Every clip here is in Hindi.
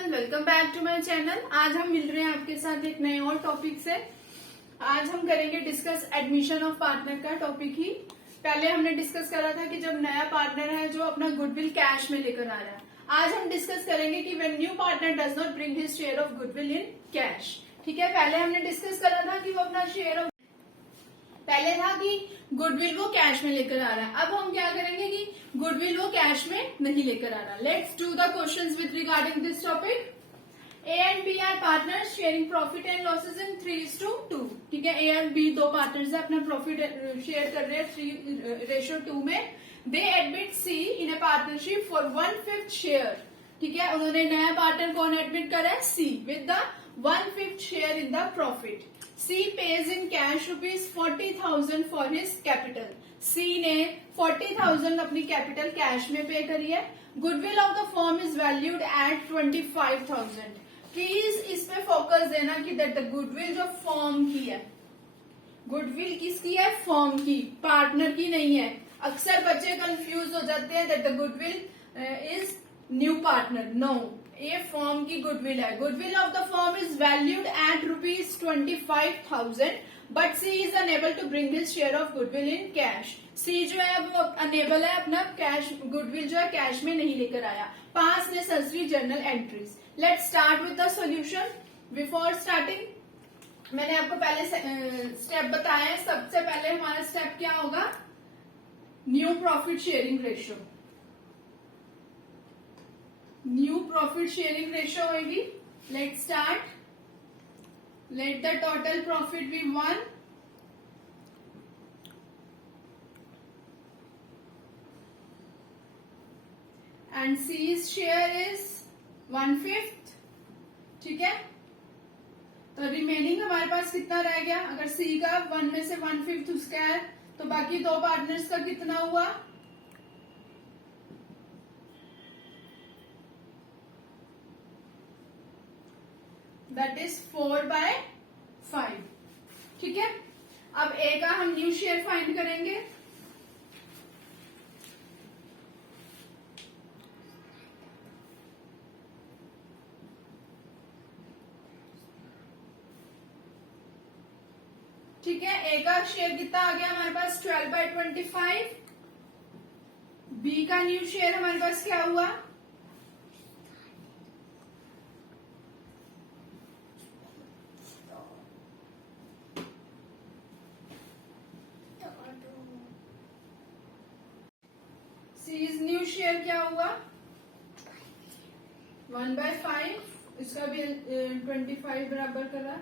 Everyone, welcome back to my channel. आज हम मिल रहे हैं आपके साथ एक नए और टॉपिक से। आज हम करेंगे डिस्कस एडमिशन ऑफ पार्टनर का टॉपिक ही। पहले हमने डिस्कस करा था कि जब नया पार्टनर है जो अपना गुडविल कैश में लेकर आ रहा है। आज हम डिस्कस करेंगे कि when new partner does not bring his share of goodwill in cash. ठीक है, पहले हमने डिस्कस करा था कि वो अपना शेयर ऑफ पहले था कि गुडविल वो कैश में लेकर आ रहा है। अब हम क्या करेंगे कि गुडविल वो कैश में नहीं लेकर आ रहा। Let's do the questions with regarding this topic. A and B are partners sharing profit and losses in 3:2। ठीक है, ए एंड बी दो पार्टनर्स है, अपना प्रॉफिट शेयर कर रहे हैं 3:2 में। They admit C in a partnership for 1/5 share. ठीक है, उन्होंने नया पार्टनर कौन एडमिट करा है? C, with the 1/5 share in the profit. C pays in cash ₹40,000 for his capital. C ने 40,000 अपनी कैपिटल कैश में पे करी है। Goodwill of the firm is valued at 25,000। Please इस पे फोकस देना कि दैट द गुडविल जो फर्म की है, गुडविल किसकी है? फर्म की, पार्टनर की नहीं है। अक्सर बच्चे कंफ्यूज हो जाते हैं that the goodwill is new partner. No, ये फर्म की गुडविल है। Goodwill of the firm is valued at ₹25,000 but C is unable to bring his share of goodwill in cash. C जो है वो अनेबल है अपना कैश गुडविल जो है कैश में नहीं लेकर आया। पास necessary journal entries. Let's start with the solution. Before starting मैंने आपको पहले स्टेप बताया है। सबसे पहले हमारा स्टेप क्या होगा? New profit sharing ratio. New profit sharing ratio होगी। Let start. Let the total profit be 1 and C's share is 1/5। ठीक है, तो रिमेनिंग हमारे पास कितना रह गया? अगर सी का 1 में से 1/5 उसका है तो बाकी दो पार्टनर्स का कितना हुआ? That is 4/5। ठीक है, अब ए का हम न्यू शेयर फाइंड करेंगे। ठीक है, ए का शेयर कितना आ गया हमारे पास? 12/25। बी का न्यू शेयर हमारे पास क्या हुआ? सीज न्यू शेयर क्या हुआ? 1/5। इसका भी 25 बराबर करा।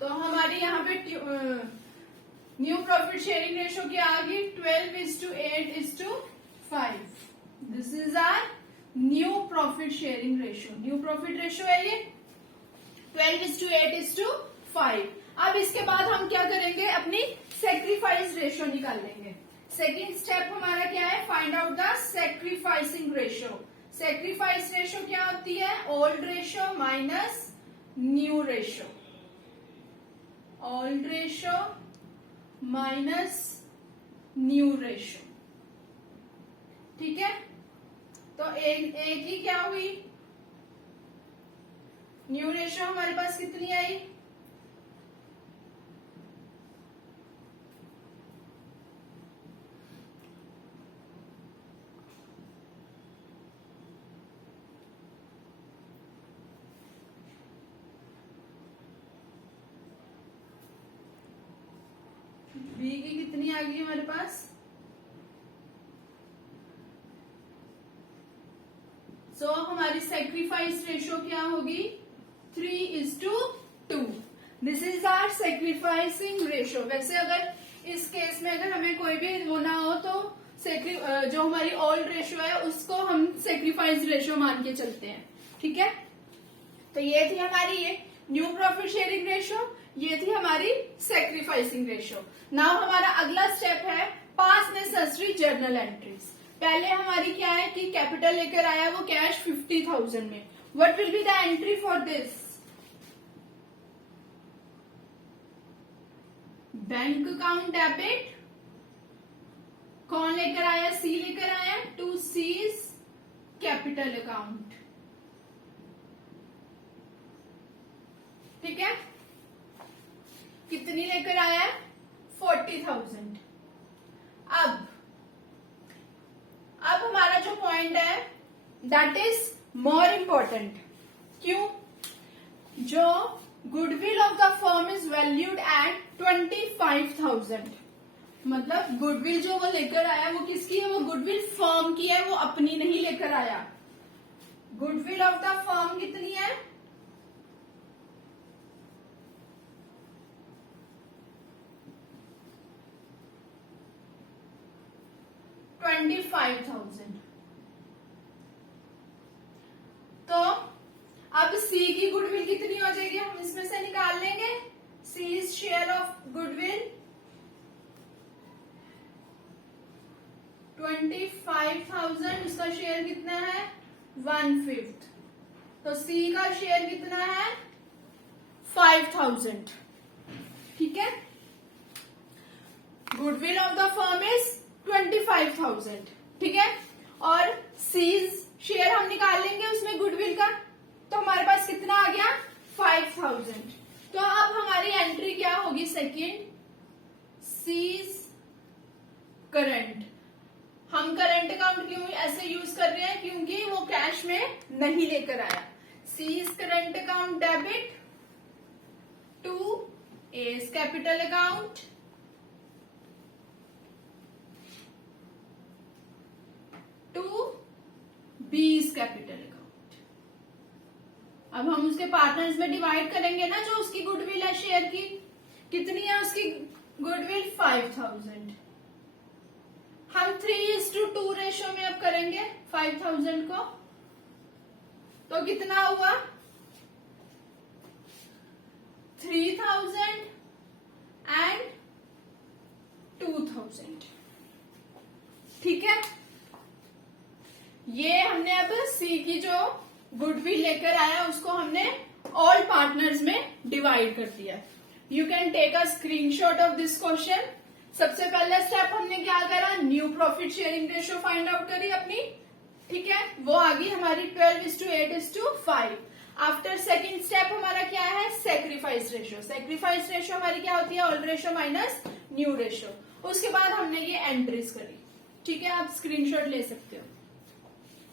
तो हमारी यहाँ पे न्यू प्रॉफिट शेयरिंग रेशियो क्या आ गई? 12:8:5। This is our new profit sharing ratio. New profit ratio है ये 12:8:5। अब इसके बाद हम क्या करेंगे? अपनी सेक्रीफाइस रेशियो निकाल लेंगे। सेकेंड स्टेप हमारा क्या है? Find out the sacrificing ratio. Sacrifice ratio क्या होती है? Old ratio minus new ratio. Old ratio minus new ratio. ठीक है, तो एक ही क्या हुई? न्यू रेशियो हमारे पास कितनी आई? बी की कितनी आ गई हमारे पास? सो हमारी सेक्रीफाइस रेशियो क्या होगी? 3:2। This is our sacrificing ratio. वैसे अगर इस केस में अगर हमें कोई भी होना हो तो जो हमारी ओल्ड रेशियो है उसको हम सेक्रीफाइस रेशियो मान के चलते हैं। ठीक है, तो ये थी हमारी ये न्यू प्रॉफिट शेयरिंग रेशियो, ये थी हमारी सेक्रीफाइसिंग रेशियो। नाउ हमारा अगला स्टेप है पास नेसेसरी जर्नल एंट्रीज। पहले हमारी क्या है कि कैपिटल लेकर आया वो कैश 50,000 में। What will be the entry for this? Bank account debit कौन लेकर आया? सी लेकर आया टू सीज कैपिटल अकाउंट। ठीक है, कितनी लेकर आया है? 40,000। अब हमारा जो पॉइंट है दैट इज मोर इम्पोर्टेंट। क्यों? जो goodwill of the firm is valued at 25,000। मतलब गुडविल जो वो लेकर आया वो किसकी है? वो गुडविल फर्म की है, वो अपनी नहीं लेकर आया। गुडविल ऑफ द फर्म कितनी है? 25,000। तो अब सी की गुडविल कितनी हो जाएगी? हम इसमें से निकाल लेंगे। सी इज शेयर ऑफ गुडविल 25,000, उसका शेयर कितना है? 1/5। तो सी का शेयर कितना है? 5,000। ठीक है, goodwill of the firm is 25,000। ठीक है, और सीज शेयर हम निकाल लेंगे उसमें गुडविल का, तो हमारे पास कितना आ गया? 5,000। तो अब हमारी एंट्री क्या होगी? Second, C's current. हम करंट अकाउंट क्यों ऐसे यूज कर रहे हैं? क्योंकि वो कैश में नहीं लेकर आया। C's current account debit to A's capital account to B's capital account. अब हम उसके पार्टनर्स में डिवाइड करेंगे ना, जो उसकी गुडविल है शेयर की। कितनी है उसकी गुडविल? 5,000। हम 3:2 रेशो में अब करेंगे 5,000 को, तो कितना हुआ? 3,000 एंड 2,000। ठीक है, ये हमने अब सी की जो गुडविल लेकर आया उसको हमने ऑल पार्टनर्स में डिवाइड कर दिया। You can take a screenshot of this question. सबसे पहला स्टेप हमने क्या करा? New profit sharing ratio find out करी अपनी। ठीक है, वो आ गई हमारी 12:8:5। आफ्टर सेकंड स्टेप हमारा क्या है? Sacrifice ratio. सेक्रीफाइस रेशियो हमारी क्या होती है? Old ratio minus new ratio. उसके बाद हमने ये एंट्रीज करी। ठीक है, आप स्क्रीनशॉट ले सकते हो।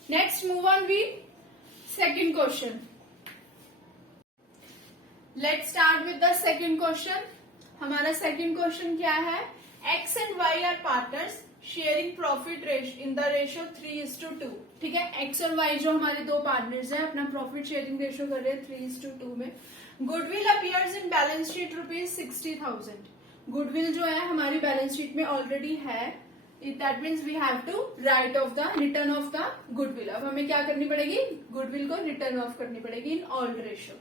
Next move on we second question. Let's start with the second question. हमारा सेकंड क्वेश्चन क्या है? X and Y are partners sharing profit in the ratio 3:2। ठीक है, एक्स और वाई जो हमारे दो पार्टनर्स हैं अपना प्रॉफिट शेयरिंग रेशियो कर रहे हैं 3:2 में। Goodwill appears in balance sheet ₹60,000। Goodwill जो है हमारी बैलेंस शीट में ऑलरेडी है। That means we have to write off the return of the goodwill. अब हमें क्या करनी पड़ेगी? गुडविल को रिटर्न ऑफ करनी पड़ेगी in old ratio.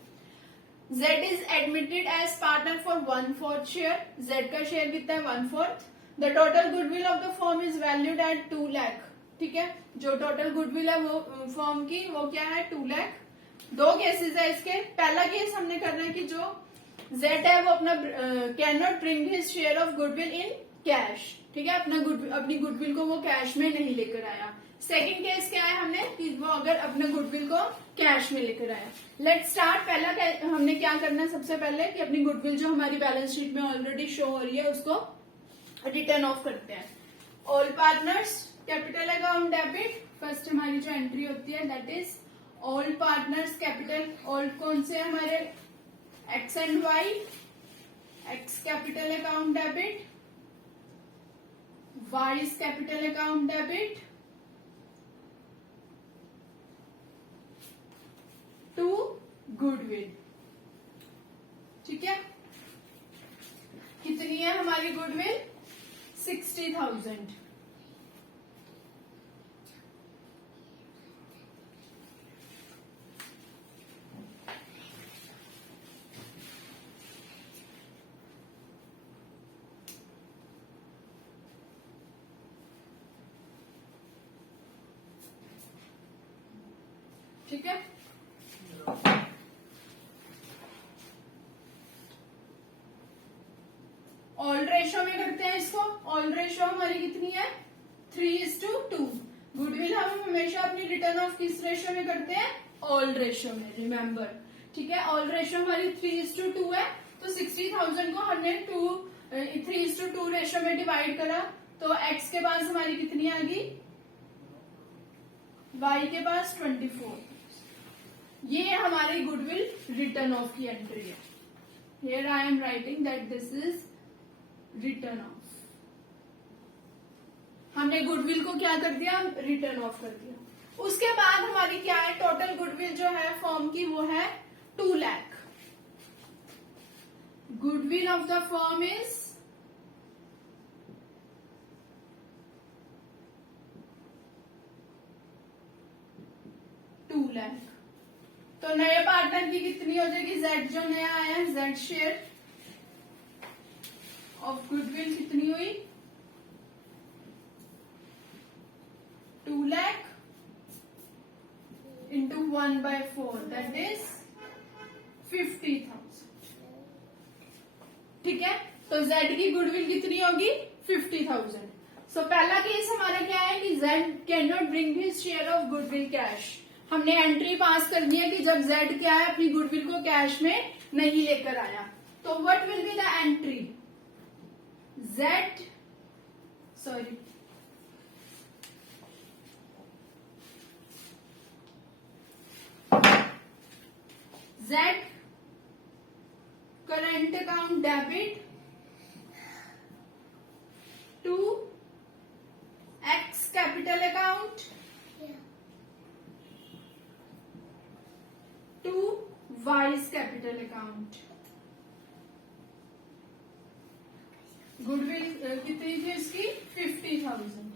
Z is admitted as partner for 1/4 share. Z का शेयर कितना है? 1/4। The total goodwill of the firm is valued at 2 lakh। ठीक है, जो टोटल गुडविल है वो फर्म की वो क्या है? 2 लाख। दो केसेस है इसके। पहला केस हमने करना है कि जो Z है वो अपना can not bring his share of goodwill in cash. ठीक है, अपनी गुडविल को वो कैश में नहीं लेकर आया। सेकंड केस क्या है? हमने कि वो अगर अपने गुडविल को कैश में लेकर आया। Let's start. पहला हमने क्या करना है? सबसे पहले कि अपनी गुडविल जो हमारी बैलेंस शीट में ऑलरेडी शो हो रही है उसको रिटर्न ऑफ करते हैं। All partners capital account debit. First हमारी जो एंट्री होती है that is all partners capital. All कौन से हमारे? X and Y. X capital account debit, Y's capital account debit to goodwill. ठीक है, कितनी है हमारी गुडविल? 60,000। ठीक है, ऑल रेशो में करते हैं इसको। ऑल रेशो हमारी कितनी है? 3:2। गुडविल हम हमेशा अपनी रिटर्न ऑफ किस रेशियो में करते हैं? ऑल रेशियो में, रिमेम्बर। ठीक है, ऑल रेशियो हमारी 3:2 है, तो 60,000 को हमने 3:2 रेशियो में डिवाइड करा, तो x के पास हमारी कितनी आ गई? y के पास 24। ये हमारी गुडविल रिटर्न ऑफ की एंट्री है। Here I am writing that this is return of. हमने गुडविल को क्या कर दिया? रिटर्न ऑफ कर दिया। उसके बाद हमारी क्या है? टोटल गुडविल जो है फर्म की वो है 2 lakh. Goodwill of the firm is 2 lakh. तो नए पार्टनर की कितनी हो जाएगी? जेड जो नया आया है, जेड शेयर ऑफ गुडविल कितनी हुई? 2 लाख into 1/4 that is 50,000। ठीक है, तो Z की गुडविल कितनी होगी? 50,000। सो पहला केस हमारा क्या है कि Z can not bring his share of goodwill cash. हमने एंट्री पास करनी है कि जब Z क्या है अपनी गुडविल को कैश में नहीं लेकर आया, तो what will be the entry? Z current account debit to X capital account to Y's capital account। Goodwill कितनी थी इसकी? 50,000।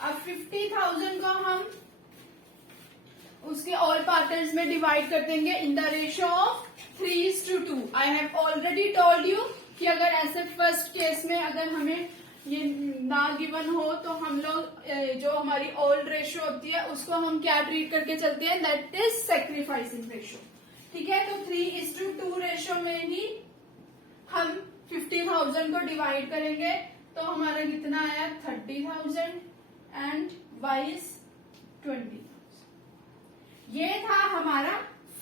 अब 50,000 को हम उसके ऑल पार्टनर्स में डिवाइड कर देंगे इन the ratio of 3:2। I have already told you कि अगर ऐसे फर्स्ट केस में अगर हमें ये ना गिवन हो तो हम लोग जो हमारी ओल्ड रेशियो होती है उसको हम क्या ट्रीट करके चलते हैं? That is sacrificing ratio. ठीक है, तो 3:2 रेशियो में ही हम 50,000 को डिवाइड करेंगे, तो हमारा कितना आया? 30,000 एंड वाइज 20,000। ये था हमारा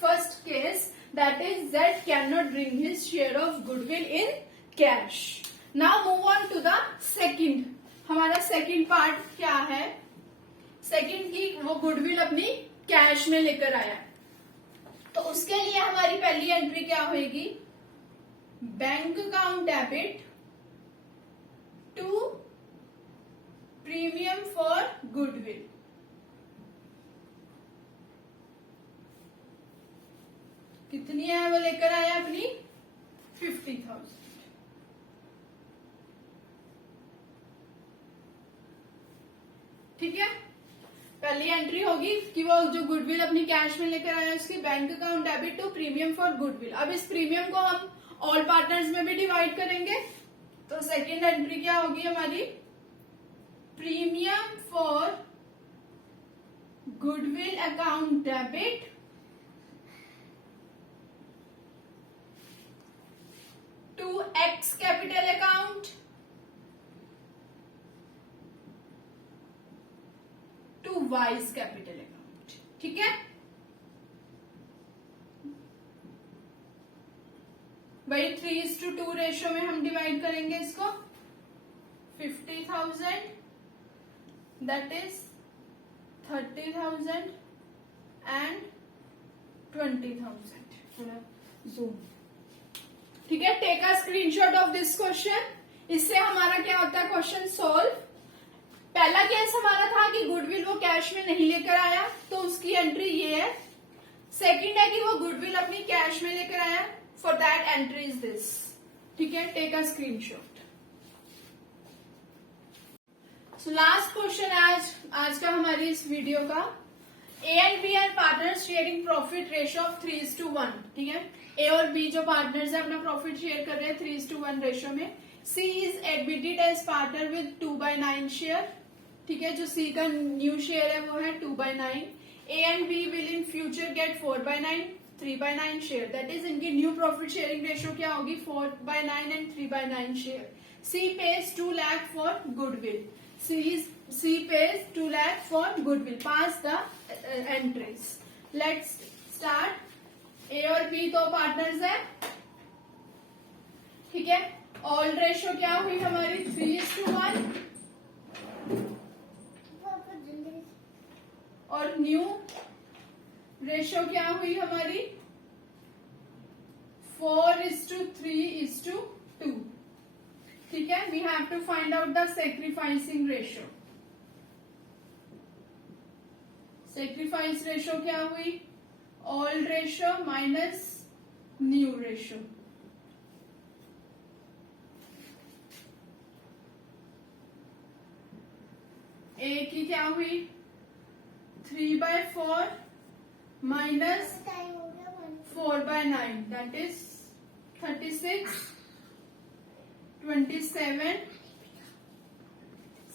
first case, that is Z can not bring his share of goodwill in cash. Now move on to the second. हमारा सेकंड पार्ट क्या है? सेकंड की वो गुडविल अपनी कैश में लेकर आया, तो उसके लिए हमारी पहली एंट्री क्या होगी? Bank account debit to premium for goodwill. कितनी है वो लेकर आया अपनी? 50,000। ठीक है, पहली एंट्री होगी कि वो जो गुडविल अपनी कैश में लेकर आया उसकी bank account debit to premium for goodwill. अब इस प्रीमियम को हम ऑल पार्टनर्स में भी डिवाइड करेंगे, तो सेकंड एंट्री क्या होगी हमारी? Premium for goodwill account debit to X capital account to Y's capital account। ठीक है, भाई 3:2 रेशियो में हम डिवाइड करेंगे इसको। 50,000 दैट इज 30,000 एंड 20,000। थोड़ा जूम। ठीक है, take a screenshot of this question. इससे हमारा क्या होता है? Question solve. पहला केस हमारा था कि गुडविल वो कैश में नहीं लेकर आया, तो उसकी एंट्री ये है। सेकंड है कि वो गुडविल अपनी कैश में लेकर आया, for that entry is this. ठीक है, take a screenshot. So last question आज का हमारी इस वीडियो का। A and B are partners sharing profit ratio of 3:1। ठीक है, ए और बी जो पार्टनर्स है अपना प्रॉफिट शेयर कर रहे हैं 3:1 रेशियो में। C is admitted as partner with 2/9 share. ठीक है, जो सी का न्यू शेयर है वो है 2/9। A and B will in future get 4/9, 3/9 share. That is इनकी न्यू प्रॉफिट शेयरिंग रेशियो क्या होगी? 4/9 and 3/9 share. C pays 2 lakh for goodwill. C pays 2 lakh for goodwill. Pass the entries. Let's start. A और बी दो पार्टनर्स है. ठीक है. ऑल रेशो क्या हुई हमारी 3:1. और न्यू रेशो क्या हुई हमारी 4:3:2. ठीक है. We have to find out the sacrificing ratio. Sacrifice ratio क्या हुई old ratio minus new ratio. A की क्या हुई 3/4 माइनस 4/9 दैट इज 36, 27,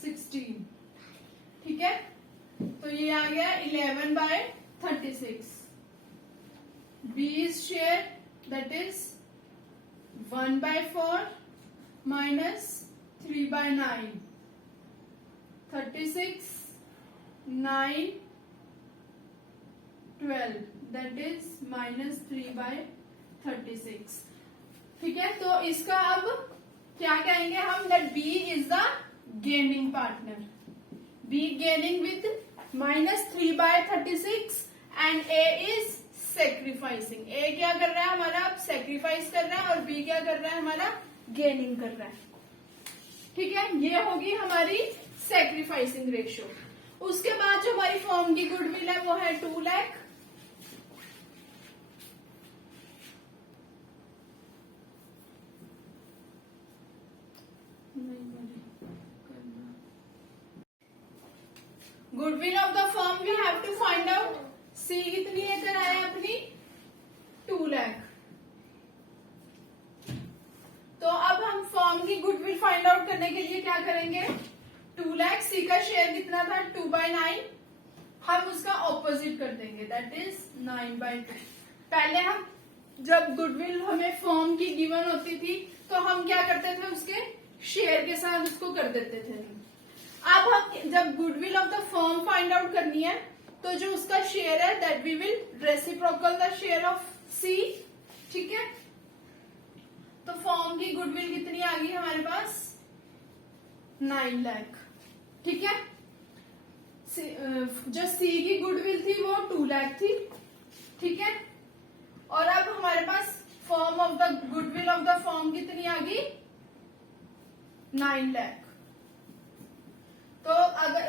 16. ठीक है. तो ये आ गया 11/36. B is share that is 1/4 minus 3/9. 36, 9, 12 that is minus 3/36. ठीक है. तो इसका अब क्या कहेंगे हम that B is the gaining partner. B gaining with minus 3/36 and A is sacrificing. A क्या कर रहा है हमारा सेक्रीफाइस कर रहा है और बी क्या कर रहा है हमारा गेनिंग कर रहा है. ठीक है. ये होगी हमारी सेक्रीफाइसिंग रेशियो. उसके बाद जो हमारी फर्म की गुडविल है वो है 2 lakh. Goodwill of the firm we have to find out. C कितनी लेकर आया अपनी 2 lakh. तो अब हम फर्म की गुडविल फाइंड आउट करने के लिए क्या करेंगे 2 lakh. सी का शेयर कितना था 2/9. हम उसका ऑपोजिट कर देंगे दैट इज 9/2. पहले हम जब गुडविल हमें फर्म की गिवन होती थी तो हम क्या करते थे उसके शेयर के साथ उसको कर देते थे. अब हम जब goodwill of the firm find out करनी है तो जो उसका शेयर है that we will reciprocal the share of C. ठीक है. तो फर्म की गुडविल कितनी आ गई हमारे पास 9 lakh. ठीक है. जो सी की गुडविल थी वो 2 lakh थी. ठीक है. और अब हमारे पास firm of the goodwill of the firm कितनी आ गई 9 lakh. तो अगर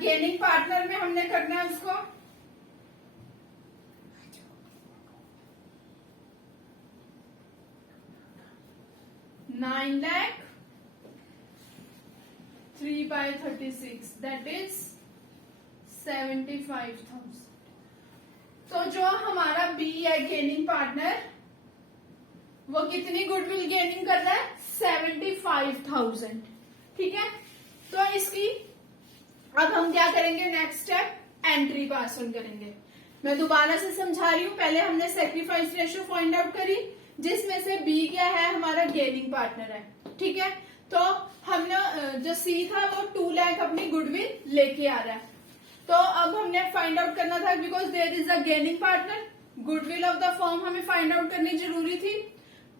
गेनिंग पार्टनर में हमने करना है उसको 9 lakh 3/36 दैट इज 75,000. तो जो हमारा बी है गेनिंग पार्टनर वो कितनी गुडविल गेनिंग कर रहा है 75,000. ठीक है. तो इसकी अब हम क्या करेंगे next step entry pass on करेंगे. मैं दोबारा से समझा रही हूँ. पहले हमने सेक्रीफाइस रेशियो फाइंड आउट करी जिसमें से बी क्या है हमारा गेनिंग पार्टनर है. ठीक है. तो हमने जो सी था वो 2 lakh अपनी गुडविल लेके आ रहा है. तो अब हमने फाइंड आउट करना था because there is a gaining partner. Goodwill of the firm हमें फाइंड आउट करनी जरूरी थी.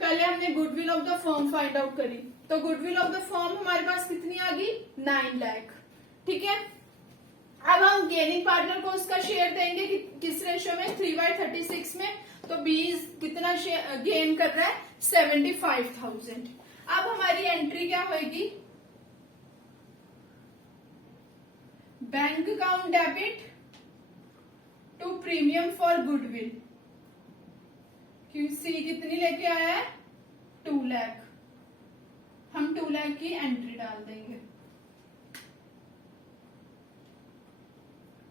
पहले हमने goodwill of the firm find out करी. तो गुडविल ऑफ द फर्म हमारे पास कितनी आ गई 9 lakh. ठीक है. अब हम गेनिंग पार्टनर को उसका शेयर देंगे कि किस रेशियो में 3/36 में. तो बी कितना गेन कर रहा है 75,000. अब हमारी एंट्री क्या होगी bank account debit to premium for goodwill. क्योंकि सी कितनी लेके आया है 2 lakh. हम 2 lakh की एंट्री डाल देंगे.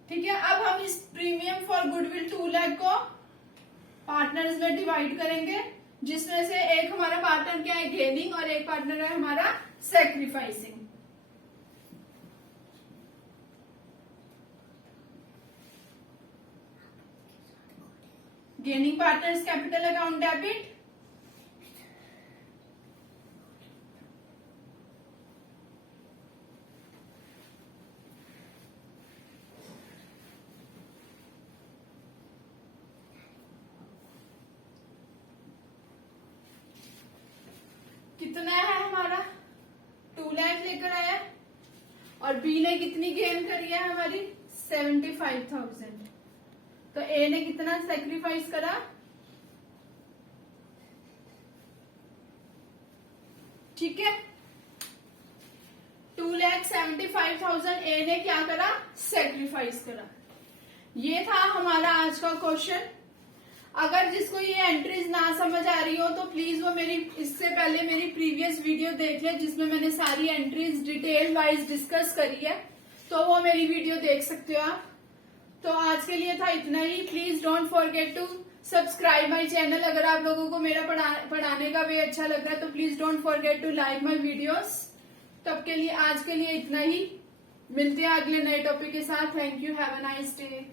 ठीक है. अब हम इस प्रीमियम फॉर गुडविल 2 lakh को पार्टनर्स में डिवाइड करेंगे जिसमें से एक हमारा पार्टनर क्या है गेनिंग और एक पार्टनर है हमारा sacrificing. Gaining partners capital account debit कितना है हमारा 2 लाख लेकर आया और बी ने कितनी गेन करी है हमारी 75,000। तो ए ने कितना सेक्रीफाइस करा, ठीक है। 2,75,000 ए ने क्या करा, सेक्रीफाइस करा। ये था हमारा आज का क्वेश्चन। अगर जिसको ये एंट्रीज ना समझ आ रही हो तो प्लीज वो मेरी इससे पहले मेरी प्रीवियस वीडियो देख ले, जिसमें मैंने सारी एंट्रीज डिटेल वाइज डिस्कस करी है, तो वो मेरी वीडियो देख सकते हो आप। तो आज के लिए था इतना ही। Please don't forget to subscribe my channel. अगर आप लोगों को मेरा पढ़ाने का वे अच्छा लग रहा है तो please don't forget to like my videos. तब के लिए आज के लिए इतना ही। मिलते हैं अगले नए टॉपिक के साथ। Thank you, have a nice day.